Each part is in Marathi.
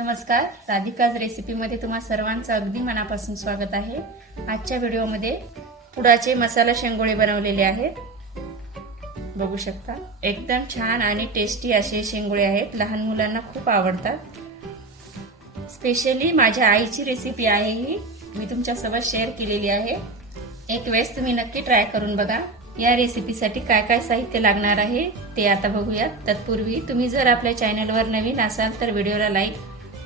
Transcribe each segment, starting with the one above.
नमस्कार. राधिकाज रेसिपीमध्ये तुम्हा सर्वांचं अगदी मनापासून स्वागत आहे. आजच्या व्हिडिओमध्ये पुडाचे मसाला शेंगोळे बनवलेले आहेत. बघू शकता. एकदम छान आणि टेस्टी असे शेंगोळे आहेत. लहान मुलांना खूप आवडतात. स्पेशली माझ्या आईची रेसिपी आहे ही. मी तुमच्यासोबत शेअर केलेली आहे. एक वेळेस तुम्ही नक्की ट्राय करून बघा. या रेसिपीसाठी काय काय साहित्य लागणार आहे ते आता बघूयात. तत्पूर्वी तुम्ही जर आपल्या चॅनलवर नवीन असाल तर व्हिडिओला लाईक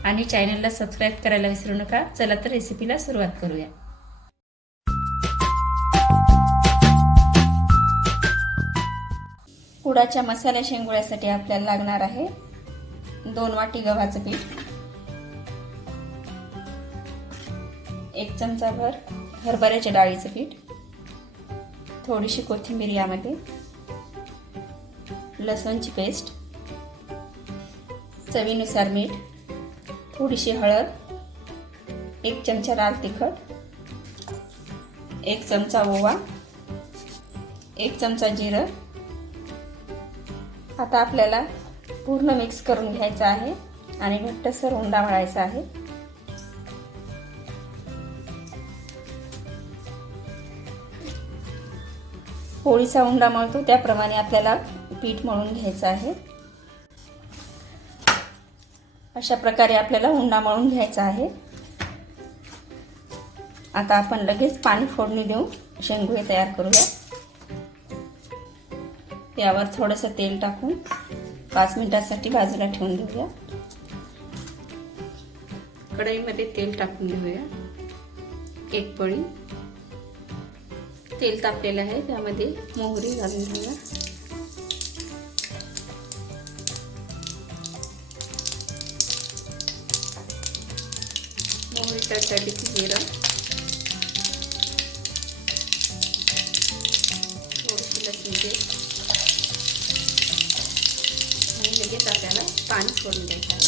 आणि चॅनलला सबस्क्राईब करायला विसरू नका. चला तर रेसिपीला सुरुवात करूया. कुडाच्या मसाल्या शेंगोळ्यासाठी आपल्याला लागणार आहे दोन वाटी गव्हाचं पीठ एक चमचाभर हरभऱ्याच्या डाळीचं पीठ थोडीशी कोथिंबीर यामध्ये लसूणची पेस्ट चवीनुसार मीठ थोडीशी हळद एक चमचा लाल तिखट एक चमचा ओवा एक चमचा जिरं. आता आपल्याला पूर्ण मिक्स करून घ्यायचं आहे आणि घट्टसर उंडा मळायचा आहे. पोळीचा उंडा मळतो त्याप्रमाणे आपल्याला पीठ मळून घ्यायचं आहे. अशा प्रकारे आपल्याला हुंडा मळून घ्यायचा आहे. आता आपण लगेच पाणी फोडणी देऊ शेंगुळे तयार करूया. त्यावर थोडंसं तेल टाकून पाच मिनिटासाठी बाजूला ठेवून देऊया. कढईमध्ये तेल टाकून घेऊया एक पळी. तेल तापलेलं आहे त्यामध्ये मोहरी घालून घेऊया. मोहरी तडतडली की जिरं थोडीशी लसूण आणि लगेच आपल्याला पाणी सोडून द्यायचं आहे.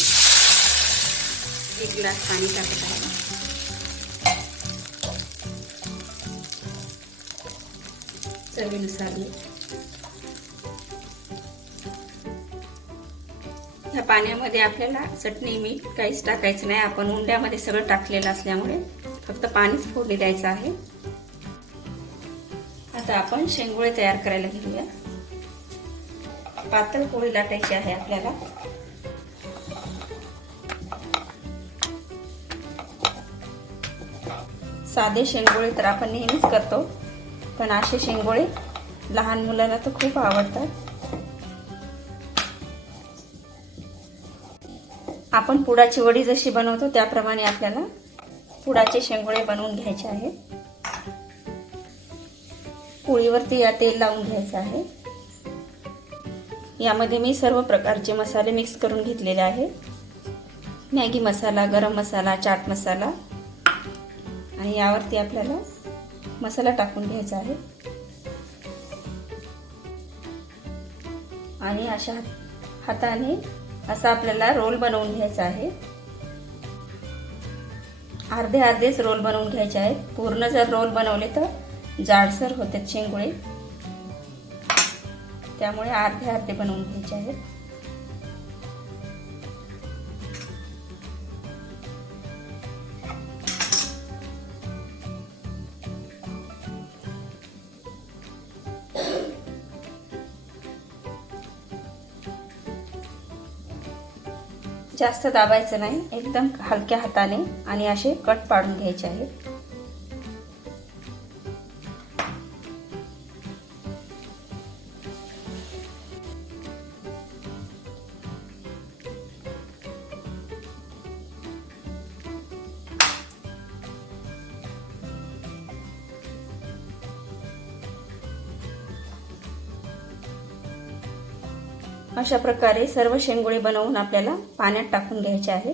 एक ग्लास पाणी टाकत आहे. चवीनुसार मीठ ह्या पाण्यामध्ये आपल्याला चटणी मीठ काहीच टाकायचं नाही. आपण उंड्यामध्ये सगळं टाकलेलं असल्यामुळे फक्त पाणीच फोडणी द्यायचं आहे. आता आपण शेंगोळे तयार करायला घेऊया. पातळ पोळी लाटायची आहे आपल्याला. साधे शेंगोळे तर आपण नेहमीच करतो पण असे शेंगोळे लहान मुलांना तर खूप आवडतात. आपण पुडाची वडी जशी बनवतो त्याप्रमाणे आपल्याला पुडाचे शेंगोळे बनवून घ्यायचे आहेत. पोळीवरती या तेल लावून घ्यायचं आहे. यामध्ये मी सर्व प्रकारचे मसाले मिक्स करून घेतलेले आहेत. मॅगी मसाला गरम मसाला चाट मसाला. आणि यावरती आपल्याला मसाला टाकून घ्यायचा आहे. आणि अशा हाताने असा आपल्याला रोल बनवून घ्यायचा आहे. अर्धे अर्धेच रोल बनवून घ्यायचे आहेत. पूर्ण जर रोल बनवले तर जाडसर होते शेंगुळे त्यामुळे अर्धे अर्धे बनवून घ्यायचे आहेत. जास्त दाबायचं नाही. एकदम हलक्या हाताने आणि असे कट पाडून घ्यायचे आहेत. अशा प्रकारे सर्व शेंगोळे बनवून आपल्याला पाण्यात टाकून घ्यायचे आहे.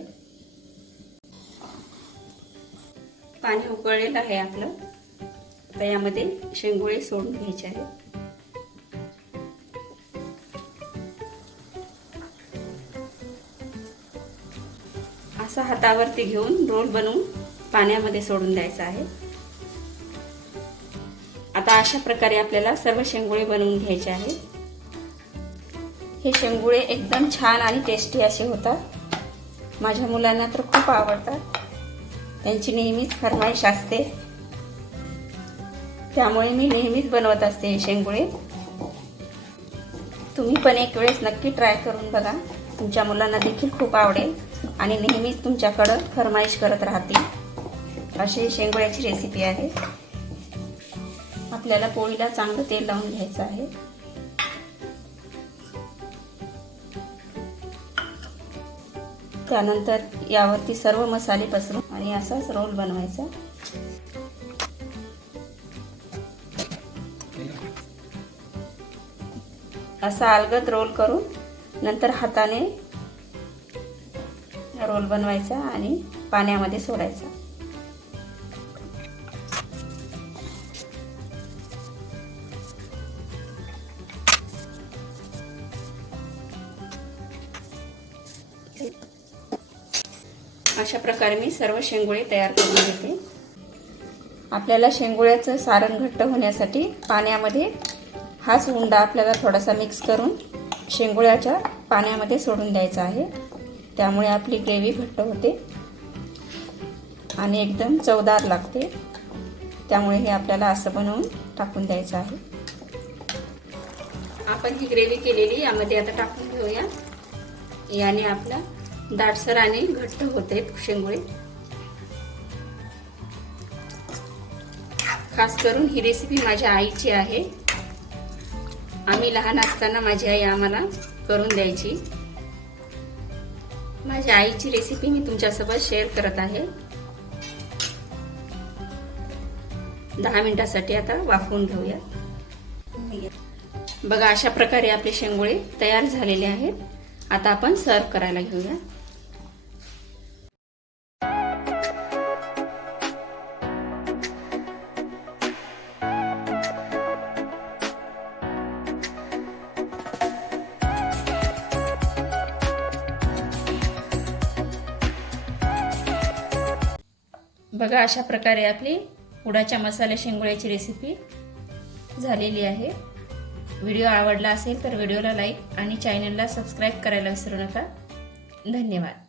पाणी उकळलेलं आहे आपलं. आता यामध्ये शेंगोळे सोडून घ्यायचे आहे असा हातावरती घेऊन रोल बनवून पाण्यामध्ये सोडून द्यायचा आहे. आता अशा प्रकारे आपल्याला सर्व शेंगोळे बनवून घ्यायचे आहेत. हे शेंगुळे एकदम छान आणि टेस्टी असे होतात. माझ्या मुलांना तर खूप आवडतात. त्यांची नेहमीच फरमाईश असते. त्यामुळे मी नेहमीच बनवत असते हे शेंगुळे. तुम्ही पण एक वेळेस नक्की ट्राय करून बघा. तुमच्या मुलांना देखील खूप आवडेल आणि नेहमीच तुमच्याकडं फरमाईश करत राहतील. अशी शेंगुळ्याची रेसिपी आहे. आपल्याला पोळीला चांगलं तेल लावून घ्यायचं आहे. त्यानंतर यावरती सर्व मसाले पसरून आणि असाच रोल बनवायचा. असा अलगद रोल करून नंतर हाताने रोल बनवायचा आणि पाण्यामध्ये सोडायचा. अशा प्रकारे मी सर्व शेंगोळे तयार करून घेते. आपल्याला शेंगोळ्याचं सारण घट्ट होण्यासाठी पाण्यामध्ये हाच उंडा आपल्याला थोडासा मिक्स करून शेंगोळ्याच्या पाण्यामध्ये सोडून द्यायचा आहे. त्यामुळे आपली ग्रेव्ही घट्ट होते. आणि एकदम चवदार लागते. त्यामुळे हे आपल्याला असं बनवून टाकून द्यायचं आहे. आपण ही ग्रेव्ही केलेली यामध्ये आता टाकून घेऊया. याने आपला दाटसर आणि घट्ट होते शेंगोळे खास करून ही रेसिपी माझ्या आईची आहे. आम्ही लहान असताना माझी आई आम्हाला करून द्यायची. माझ्या आईची रेसिपी मी तुमच्यासोबत शेअर करत आहे. दहा मिनिटासाठी आता वाफवून घेऊया. बघा अशा प्रकारे आपले शेंगोळे तयार झालेले आहेत. आता आपण सर्व करायला घेऊया. बघा अशा प्रकारे आपली उडाच्या मसाले शेंगोळ्याची रेसिपी झालेली आहे. व्हिडिओ आवडला असेल तर व्हिडिओला लाईक आणि चॅनलला सबस्क्राईब करायला विसरू नका. धन्यवाद.